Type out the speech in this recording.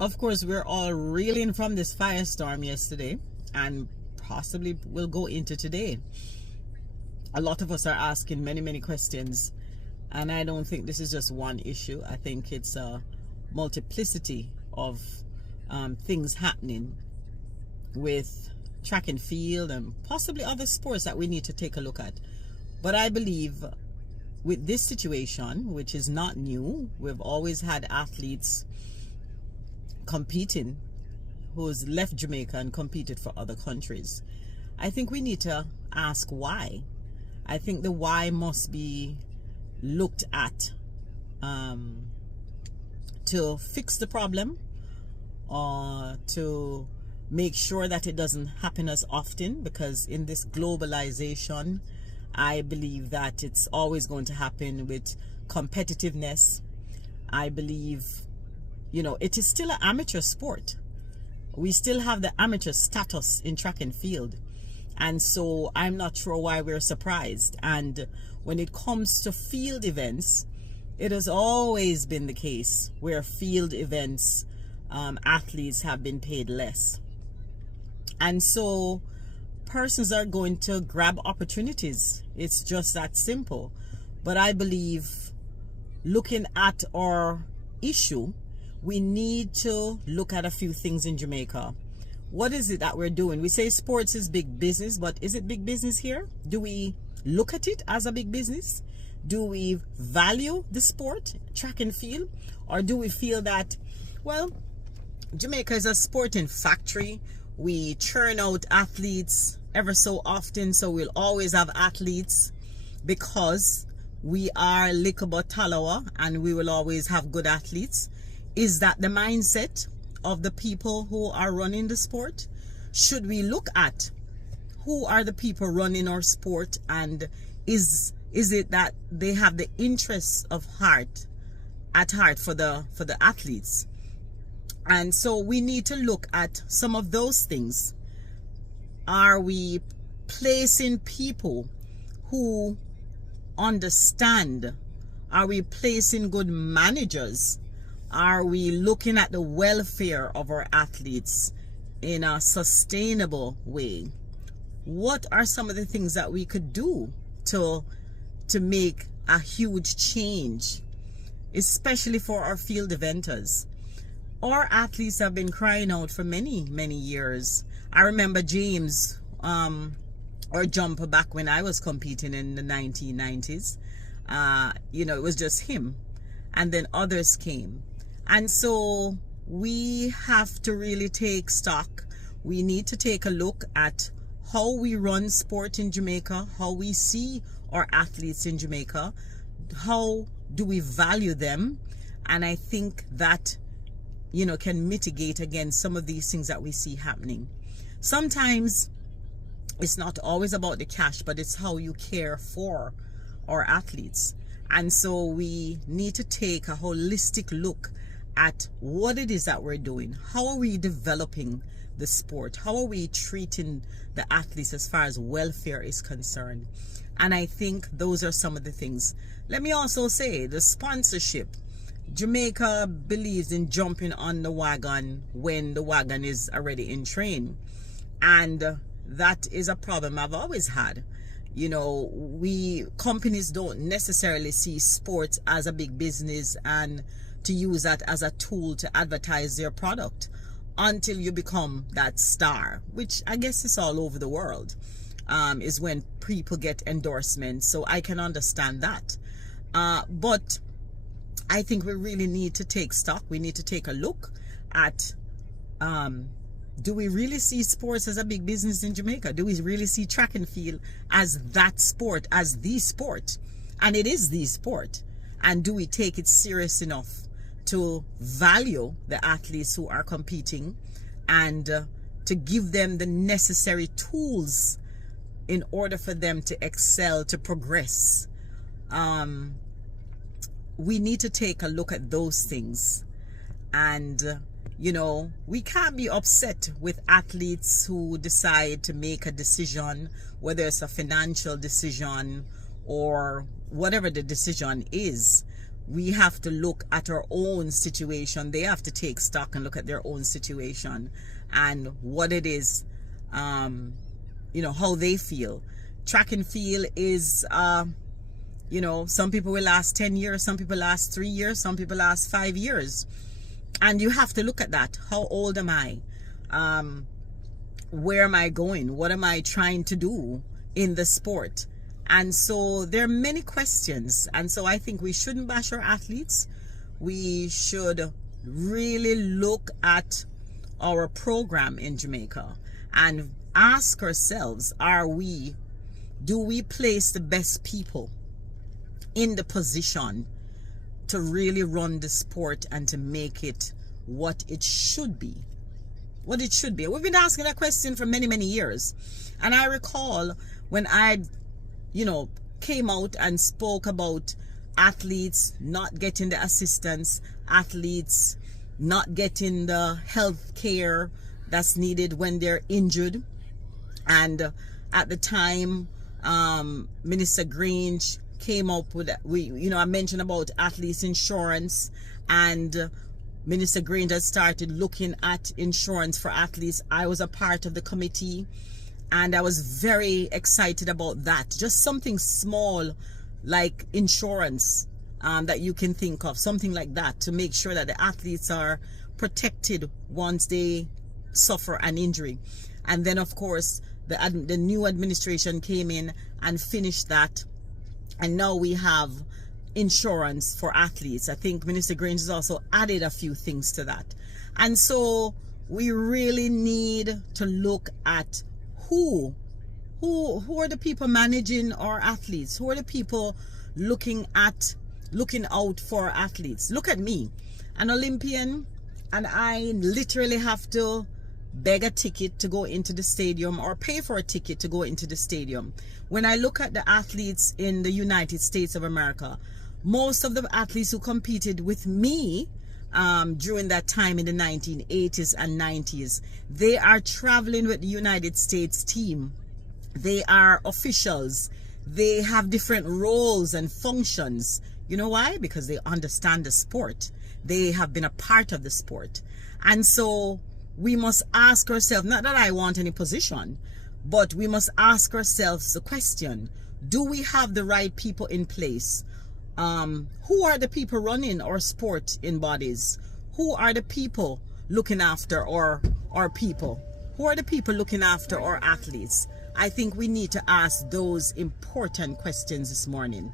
Of course, we're all reeling from this firestorm yesterday and possibly will go into today. A lot of us are asking many questions, and I don't think this is just one issue. I think it's a multiplicity of things happening with track and field and possibly other sports that we need to take a look at. But I believe with this situation, which is not new, we've always had athletes competing who's left Jamaica and competed for other countries. I think we need to ask why. I think the why must be looked at to fix the problem, or to make sure that it doesn't happen as often, because in this globalization, I believe that it's always going to happen with competitiveness. I believe, it is still an amateur sport. We still have the amateur status in track and field. And so I'm not sure why we're surprised. And when it comes to field events, it has always been the case where field events, athletes have been paid less. And so persons are going to grab opportunities. It's just that simple. But I believe, looking at our issue, we need to look at a few things in Jamaica. What is it that we're doing? We say sports is big business, but is it big business here? Do we look at it as a big business? Do we value the sport, track and field? Or do we feel that, well, Jamaica is a sporting factory. We churn out athletes ever so often, so we'll always have athletes because we are Likobo Talawa and we will always have good athletes. Is that the mindset of the people who are running the sport? Should we look at who are the people running our sport, and is it that they have the interests of heart for the athletes? And so we need to look at some of those things. Are we placing people who understand? Are we placing good managers? Are we looking at the welfare of our athletes in a sustainable way? What are some of the things that we could do to make a huge change, especially for our field eventers? Our athletes have been crying out for many years. I remember James, our jumper, back when I was competing in the 1990s. It was just him, and then others came. And so we have to really take stock. We need to take a look at how we run sport in Jamaica, how we see our athletes in Jamaica, how do we value them. And I think that, can mitigate against some of these things that we see happening. Sometimes it's not always about the cash, but it's how you care for our athletes. And so we need to take a holistic look at what it is that we're doing. How are we developing the sport? How are we treating the athletes as far as welfare is concerned? And I think those are some of the things. Let me also say the sponsorship. Jamaica believes in jumping on the wagon when the wagon is already in train. And that is a problem I've always had. Companies don't necessarily see sports as a big business and to use that as a tool to advertise their product until you become that star, which I guess is all over the world, is when people get endorsements. So I can understand that. But I think we really need to take stock. We need to take a look at, do we really see sports as a big business in Jamaica? Do we really see track and field as that sport, as the sport? And it is the sport. And do we take it serious enough to value the athletes who are competing and to give them the necessary tools in order for them to excel, to progress? We need to take a look at those things. And we can't be upset with athletes who decide to make a decision, whether it's a financial decision or whatever the decision is. we have to look at our own situation. They have to take stock and look at their own situation and what it is, you know, how they feel. Track and field is, you know, some people will last 10 years, some people last 3 years, some people last 5 years. And you have to look at that. How old am I? Where am I going? What am I trying to do in the sport? And so there are many questions. And so I think we shouldn't bash our athletes. We should really look at our program in Jamaica and ask ourselves, do we place the best people in the position to really run the sport and to make it what it should be? What it should be. We've been asking that question for many, many years. And I recall when I, you know, came out and spoke about athletes not getting the assistance, athletes not getting the health care that's needed when they're injured. And at the time, Minister Grange came up with, I mentioned about athletes insurance, and Minister Grange has started looking at insurance for athletes. I was a part of the committee and I was very excited about that. Just something small like insurance that you can think of, something like that, to make sure that the athletes are protected once they suffer an injury. And then of course the new administration came in and finished that, and now we have insurance for athletes. I think Minister Grange has also added a few things to that. And so we really need to look at who are the people managing our athletes, who are the people looking out for athletes. Look at me, an Olympian, and I literally have to beg a ticket to go into the stadium or pay for a ticket to go into the stadium. When I look at the athletes in the United States of America, most of the athletes who competed with me during that time in the 1980s and 90s, they are traveling with the United States team. They are officials. They have different roles and functions. You know why? Because they understand the sport. They have been a part of the sport. And so we must ask ourselves, not that I want any position, but we must ask ourselves the question, do we have the right people in place? Who are the people running our sport in bodies? Who are the people looking after our people? Who are the people looking after our athletes? I think we need to ask those important questions this morning.